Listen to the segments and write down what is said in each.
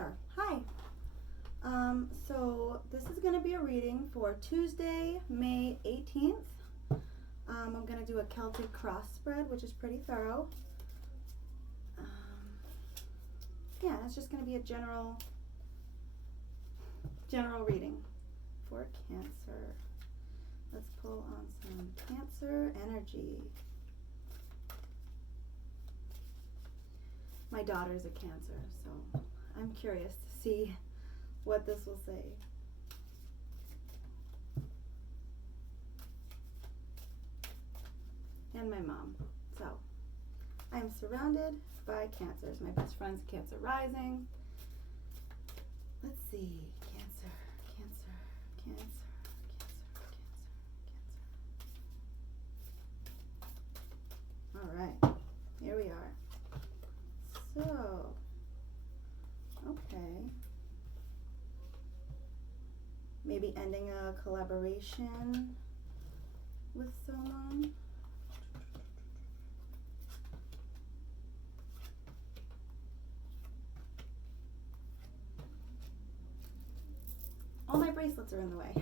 Cancer. Hi. So this is going to be a reading for Tuesday, May 18th. I'm going to do a Celtic cross spread, which is pretty thorough. Yeah, it's just going to be a general reading for Cancer. Let's pull on some Cancer energy. My daughter's a Cancer, so I'm curious to see what this will say. And my mom. So I'm surrounded by Cancers. My best friend's Cancer rising. Let's see. Cancer, Cancer, Cancer, Cancer, Cancer, Cancer. All right, here we are. So, okay. Maybe ending a collaboration with someone. All my bracelets are in the way.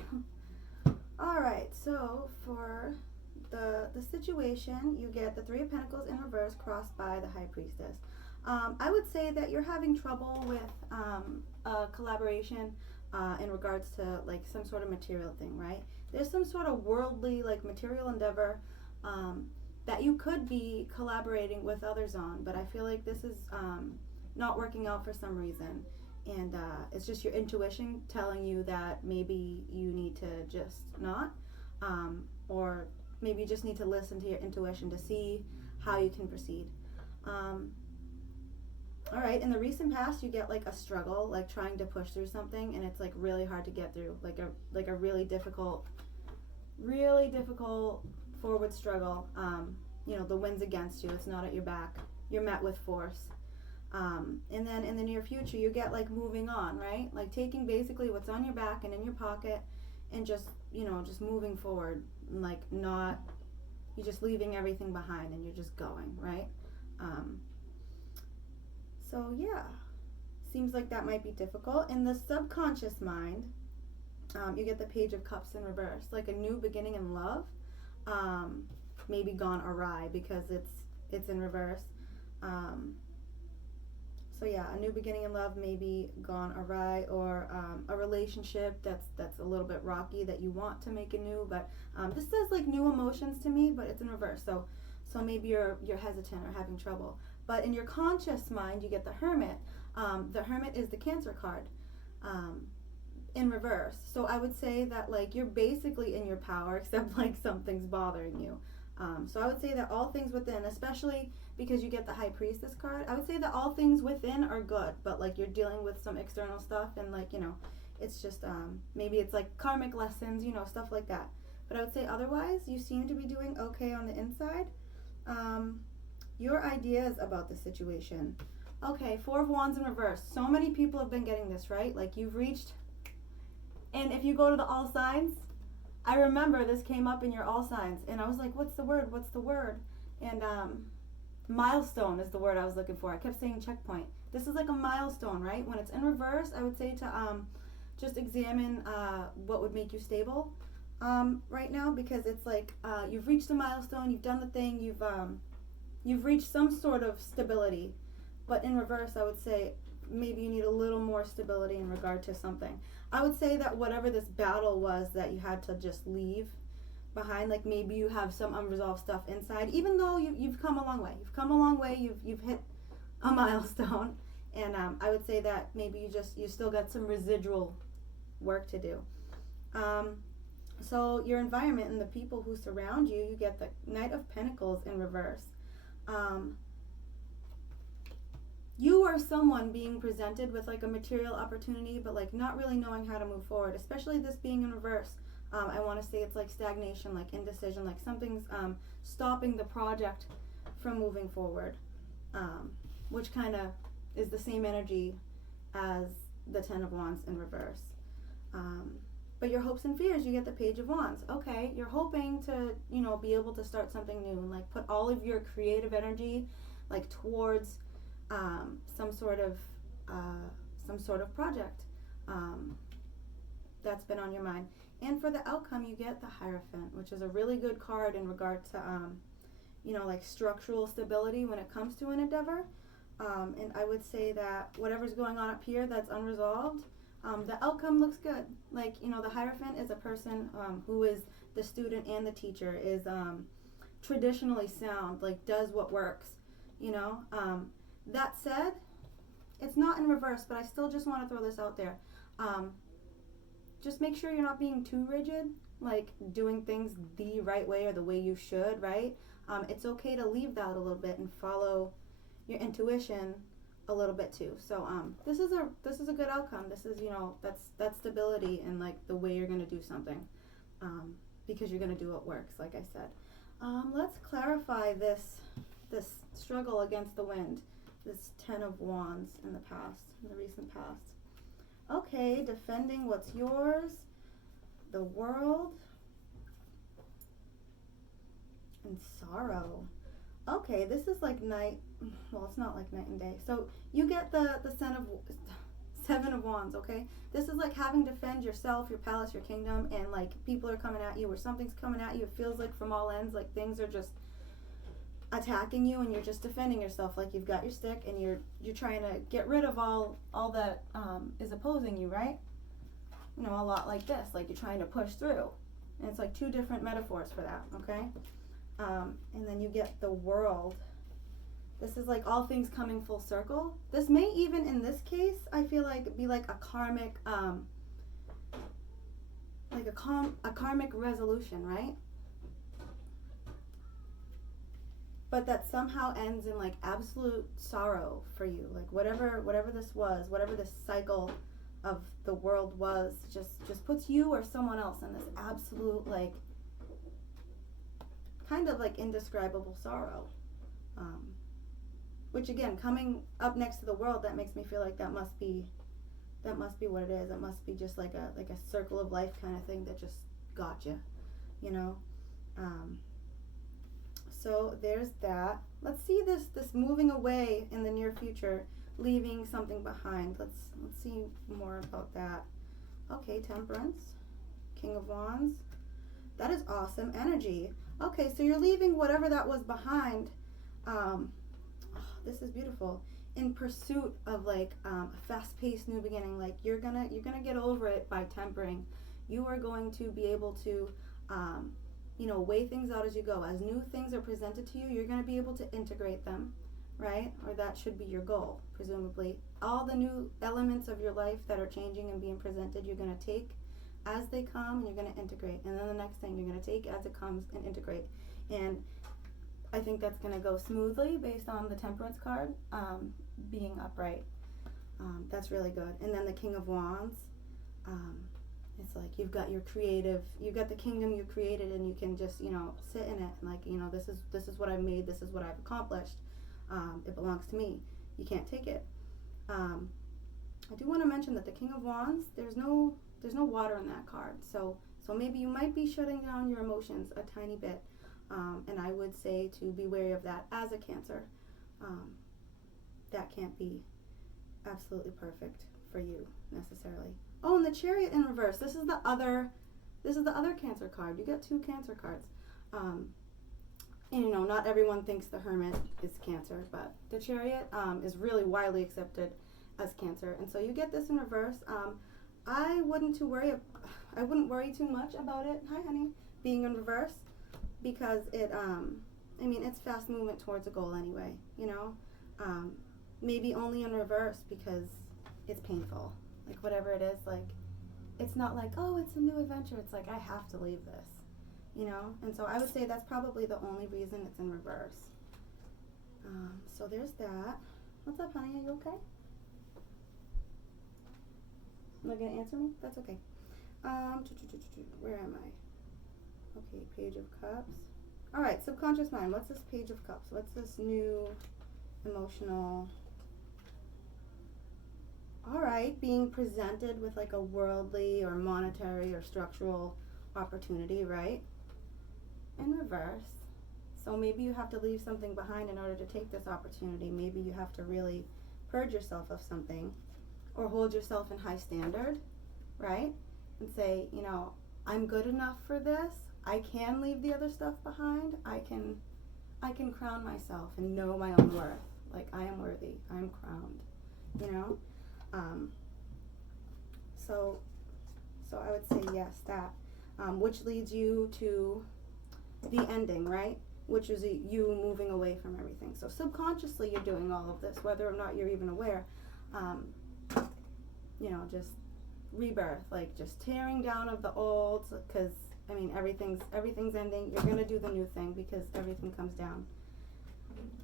All right, so for the situation, you get the Three of Pentacles in reverse crossed by the High Priestess. I would say that you're having trouble with a collaboration in regards to like some sort of material thing, right? There's some sort of worldly like material endeavor that you could be collaborating with others on, but I feel like this is not working out for some reason. And it's just your intuition telling you that maybe you need to just not, or maybe you just need to listen to your intuition to see how you can proceed. All right, in the recent past, you get like a struggle, like trying to push through something, and it's like really hard to get through, like a really difficult forward struggle. You know, the wind's against you; it's not at your back. You're met with force. And then in the near future, you get like moving on, right? Like taking basically what's on your back and in your pocket, and just just moving forward, like you're just leaving everything behind and you're just going, right? So yeah, seems like that might be difficult. In the subconscious mind, you get the Page of Cups in reverse, like a new beginning in love, maybe gone awry because it's in reverse. So yeah, a new beginning in love may be gone awry, or a relationship that's a little bit rocky that you want to make anew, but this says like new emotions to me, but it's in reverse. So maybe you're hesitant or having trouble. But in your conscious mind, you get the Hermit. The Hermit is the Cancer card in reverse. So I would say that like you're basically in your power, except like something's bothering you. So I would say that all things within, especially because you get the High Priestess card, I would say that all things within are good, but like you're dealing with some external stuff, and like, it's just, maybe it's like karmic lessons, stuff like that. But I would say otherwise, you seem to be doing okay on the inside. Your ideas about the situation. Okay, Four of Wands in reverse. So many people have been getting this, right? Like you've reached, and if you go to the all signs, I remember this came up in your all signs, and I was like, what's the word? What's the word? And milestone is the word I was looking for. I kept saying checkpoint. This is like a milestone, right? When it's in reverse, I would say to just examine what would make you stable right now, because it's like you've reached a milestone, you've done the thing, you've reached some sort of stability. But in reverse, I would say maybe you need a little more stability in regard to something. I would say that whatever this battle was that you had to just leave behind, like maybe you have some unresolved stuff inside, even though you've come a long way. You've hit a milestone, and I would say that maybe you still got some residual work to do. So your environment and the people who surround you get the Knight of Pentacles in reverse. You are someone being presented with like a material opportunity, but like not really knowing how to move forward, especially this being in reverse. I want to say it's like stagnation, like indecision, like something's stopping the project from moving forward, which kind of is the same energy as the Ten of Wands in reverse. But your hopes and fears, you get the Page of Wands. Okay, you're hoping to, be able to start something new and like put all of your creative energy like towards some sort of some sort of project that's been on your mind. And for the outcome, you get the Hierophant, which is a really good card in regard to, like structural stability when it comes to an endeavor. And I would say that whatever's going on up here that's unresolved, the outcome looks good. Like, the Hierophant is a person who is the student and the teacher, is traditionally sound, like does what works, That said, it's not in reverse, but I still just want to throw this out there. Just make sure you're not being too rigid, like doing things the right way or the way you should, right? It's okay to leave that a little bit and follow your intuition a little bit too. So this is a good outcome. This is, that's stability in like the way you're going to do something, because you're going to do what works, like I said. Let's clarify this struggle against the wind, this 10 of Wands in the recent past. Okay, defending what's yours, the world, and sorrow. Okay, this is like it's not like night and day. So you get the 7 of Wands, okay? This is like having to defend yourself, your palace, your kingdom, and like people are coming at you or something's coming at you. It feels like from all ends, like things are just attacking you and you're just defending yourself. Like you've got your stick and you're trying to get rid of all that is opposing you, right? A lot like this, like you're trying to push through. And it's like two different metaphors for that, okay? And then you get the World. This is like all things coming full circle. This may even, in this case, I feel like be like a karmic, a karmic resolution, right? But that somehow ends in like absolute sorrow for you. Like whatever this was, whatever this cycle of the world was, just puts you or someone else in this absolute like kind of like indescribable sorrow. Which again, coming up next to the world, that makes me feel like that must be what it is. It must be just like a circle of life kind of thing that just got you, So there's that. Let's see this moving away in the near future, leaving something behind. Let's see more about that. Okay, Temperance, King of Wands. That is awesome energy. Okay, so you're leaving whatever that was behind. This is beautiful. In pursuit of like a fast-paced new beginning. Like you're gonna get over it by tempering. You are going to be able to weigh things out as you go. As new things are presented to you, you're going to be able to integrate them, right? Or that should be your goal, presumably. All the new elements of your life that are changing and being presented, you're going to take as they come and you're going to integrate. And then the next thing, you're going to take as it comes and integrate. And I think that's going to go smoothly based on the Temperance card being upright. That's really good. And then the King of Wands. It's like you've got the kingdom you created, and you can just, sit in it. And like, this is what I've made. This is what I've accomplished. It belongs to me. You can't take it. I do want to mention that the King of Wands, there's no water in that card. So maybe you might be shutting down your emotions a tiny bit. And I would say to be wary of that as a Cancer. That can't be absolutely perfect for you necessarily. Oh, and the Chariot in reverse. This is the other Cancer card. You get two Cancer cards. And not everyone thinks the Hermit is Cancer, but the Chariot is really widely accepted as Cancer. And so you get this in reverse. I wouldn't worry too much about it. Hi, honey. Being in reverse, because it's fast movement towards a goal anyway. Maybe only in reverse because it's painful. Like whatever it is, like it's not like, oh, it's a new adventure. It's like, I have to leave this, And so I would say that's probably the only reason it's in reverse. So there's that. What's up, honey? Are you okay? Not gonna answer me? That's okay. Where am I? Okay, Page of Cups. All right, subconscious mind. What's this Page of Cups? What's this new emotional? All right, being presented with like a worldly or monetary or structural opportunity, right? In reverse. So maybe you have to leave something behind in order to take this opportunity. Maybe you have to really purge yourself of something. or hold yourself in high standard, right? And say, you know, I'm good enough for this. I can leave the other stuff behind. I can crown myself and know my own worth. Like, I am worthy. I am crowned, you know? So I would say yes, that, which leads you to the ending, right? Which is you moving away from everything. So subconsciously you're doing all of this, whether or not you're even aware. You know, just rebirth, like just tearing down of the old, because I mean everything's ending. You're gonna do the new thing because everything comes down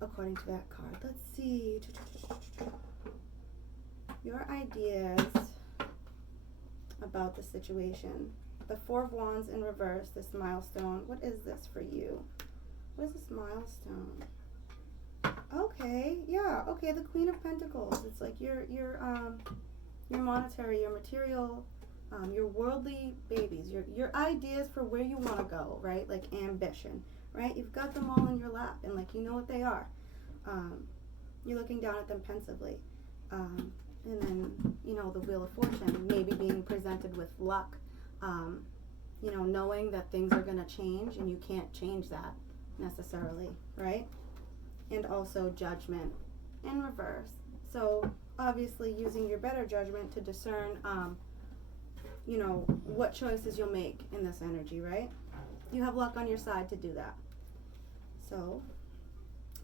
according to that card. Let's see. Your ideas about the situation. The Four of Wands in reverse, this milestone. What is this for you? What is this milestone? Okay, yeah, okay, the Queen of Pentacles. It's like your monetary, your material, your worldly babies, your ideas for where you want to go, right? Like ambition, right? You've got them all in your lap, and like you know what they are. You're looking down at them pensively. And then, you know, the Wheel of Fortune, maybe being presented with luck, you know, knowing that things are going to change and you can't change that necessarily, right? And also Judgment in reverse. So obviously using your better judgment to discern, you know, what choices you'll make in this energy, right? You have luck on your side to do that. So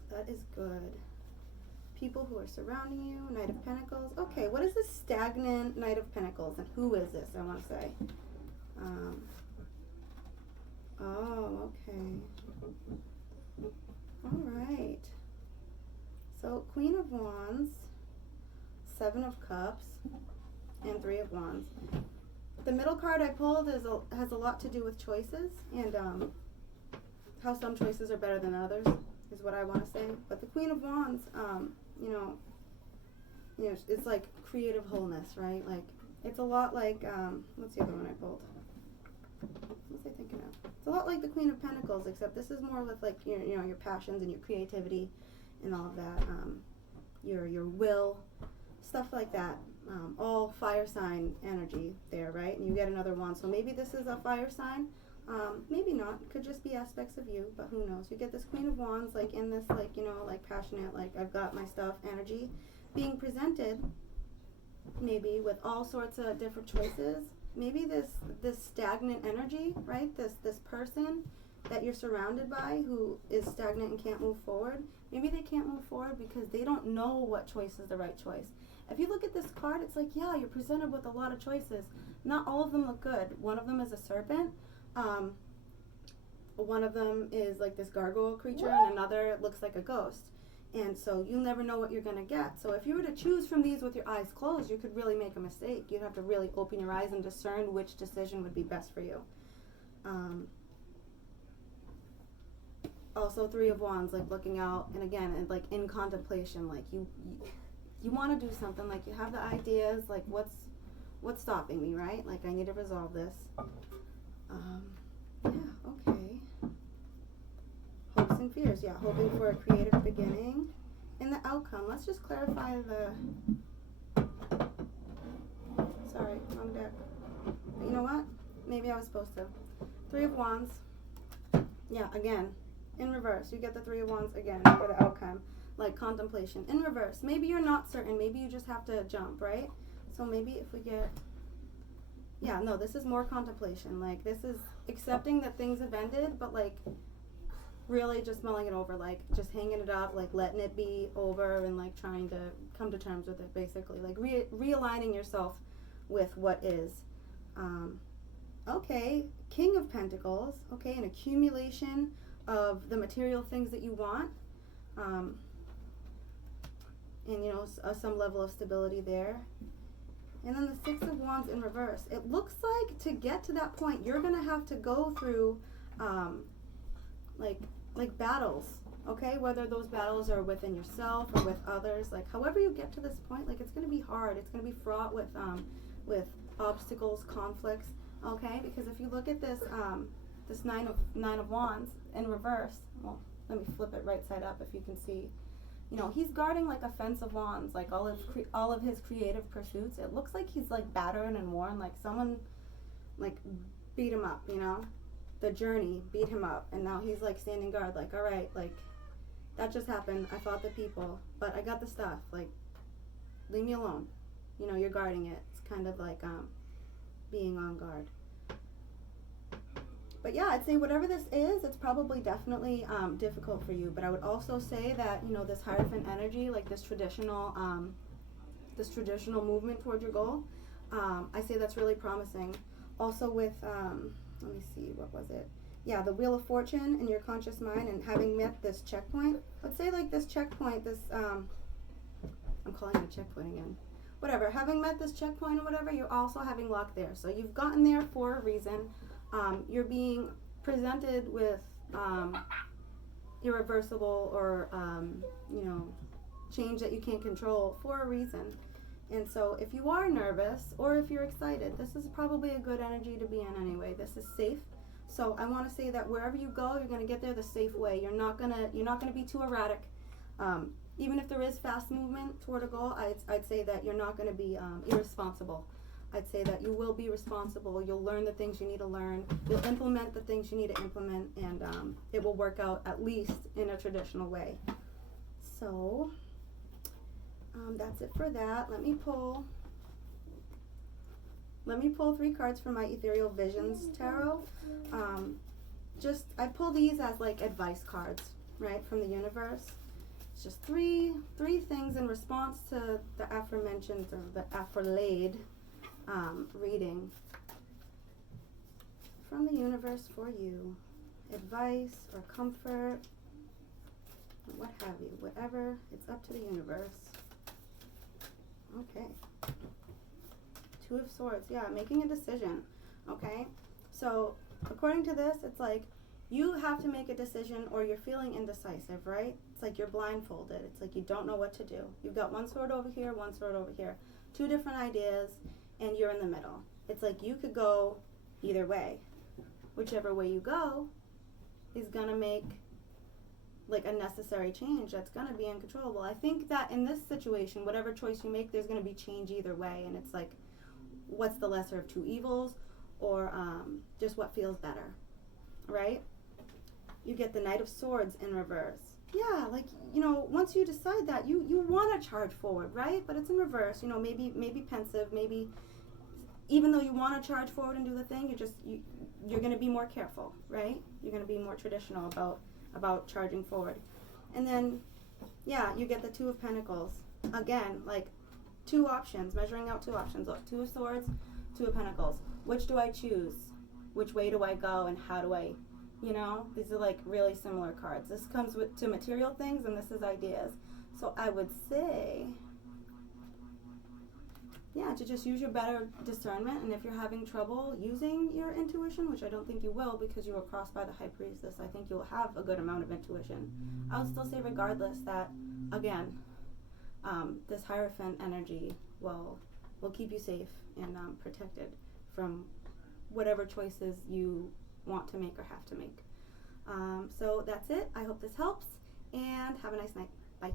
that is good. People who are surrounding you, Knight of Pentacles. Okay, what is this stagnant Knight of Pentacles, and who is this, I want to say? Oh, okay. All right. So, Queen of Wands, Seven of Cups, and Three of Wands. The middle card I pulled has a lot to do with choices, and how some choices are better than others is what I want to say. But the Queen of Wands, you know, it's like creative wholeness, right? Like, it's a lot like, what's the other one I pulled? What was I thinking of? It's a lot like the Queen of Pentacles, except this is more with like your, you know, your passions and your creativity and all of that, your will, stuff like that. All fire sign energy there, right? And you get another one, so maybe this is a fire sign. Maybe not. Could just be aspects of you, but who knows? You get this Queen of Wands, like in this, like, you know, like passionate, like I've got my stuff energy being presented, maybe with all sorts of different choices. Maybe this stagnant energy, right? This person that you're surrounded by who is stagnant and can't move forward. Maybe they can't move forward because they don't know what choice is the right choice. If you look at this card, it's like, yeah, you're presented with a lot of choices. Not all of them look good. One of them is a serpent. One of them is like this gargoyle creature, and another looks like a ghost. And so you'll never know what you're going to get. So if you were to choose from these with your eyes closed, you could really make a mistake. You'd have to really open your eyes and discern which decision would be best for you. Also, Three of Wands, like looking out, and again, and like in contemplation, like you want to do something, like you have the ideas, like what's stopping me, right? Like I need to resolve this. Yeah, okay. Hopes and fears, yeah, hoping for a creative beginning. And the outcome, let's just clarify sorry, wrong deck. But you know what? Maybe I was supposed to. Three of Wands, yeah, again, in reverse. You get the Three of Wands again for the outcome, like contemplation. In reverse, maybe you're not certain, maybe you just have to jump, right? So maybe if we get, yeah, no, this is more contemplation. Like, this is accepting that things have ended, but like really just mulling it over, like just hanging it up, like letting it be over, and like trying to come to terms with it, basically, like realigning yourself with what is. Okay, King of Pentacles, okay, an accumulation of the material things that you want, and you know, some level of stability there. And then the Six of Wands in reverse. It looks like to get to that point, you're going to have to go through like battles, okay? Whether those battles are within yourself or with others, like however you get to this point, like it's going to be hard. It's going to be fraught with obstacles, conflicts, okay? Because if you look at this this Nine of Wands in reverse, well, let me flip it right side up if you can see. you know, he's guarding like a fence of wands, like all of his creative pursuits. It looks like he's like battered and worn, like someone like beat him up, you know, the journey beat him up, and now he's like standing guard, like, all right, like that just happened. I fought the people, but I got the stuff. Like, leave me alone. You know, you're guarding it. It's kind of like being on guard. But yeah, I'd say whatever this is, it's probably definitely difficult for you. But I would also say that, you know, this Hierophant energy, like this traditional movement toward your goal, I say that's really promising. Also with, let me see, what was it? Yeah, the Wheel of Fortune in your conscious mind, and having met this checkpoint. Let's say like this checkpoint, this, I'm calling it a checkpoint again. Whatever, having met this checkpoint or whatever, you're also having luck there. So you've gotten there for a reason. You're being presented with irreversible or, you know, change that you can't control for a reason. And so if you are nervous or if you're excited, this is probably a good energy to be in anyway. This is safe. So I want to say that wherever you go, you're going to get there the safe way. You're not gonna be too erratic. Even if there is fast movement toward a goal, I'd say that you're not going to be irresponsible. I'd say that you will be responsible. You'll learn the things you need to learn. You'll implement the things you need to implement, and it will work out at least in a traditional way. So that's it for that. Let me pull 3 cards from my Ethereal Visions Tarot. I pull these as like advice cards, right, from the universe. It's just three things in response to the aforementioned, or the aforelayed reading from the universe for you. Advice or comfort, or what have you, whatever, it's up to the universe. Okay. 2 of Swords, yeah, making a decision. Okay, so according to this, it's like you have to make a decision or you're feeling indecisive, right? It's like you're blindfolded. It's like you don't know what to do. You've got 1 sword over here, 1 sword over here, 2 different ideas, and you're in the middle. It's like you could go either way. Whichever way you go is gonna make like a necessary change that's gonna be uncontrollable. I think that in this situation, whatever choice you make, there's gonna be change either way, and it's like, what's the lesser of 2 evils, or just what feels better, right? You get the Knight of Swords in reverse. Yeah, like, you know, once you decide that, you want to charge forward, right? But it's in reverse, you know, maybe pensive, maybe even though you want to charge forward and do the thing, you're going to be more careful, right? You're going to be more traditional about charging forward. And then, yeah, you get the 2 of Pentacles. Again, like 2 options, measuring out 2 options. Look, 2 of Swords, 2 of Pentacles. Which do I choose? Which way do I go, and how do I, you know? These are like really similar cards. This comes to material things, and this is ideas. So I would say, yeah, to just use your better discernment, and if you're having trouble using your intuition, which I don't think you will because you were crossed by the High Priestess, I think you'll have a good amount of intuition. I would still say regardless that, again, this Hierophant energy will keep you safe and protected from whatever choices you want to make or have to make. So that's it. I hope this helps, and have a nice night. Bye.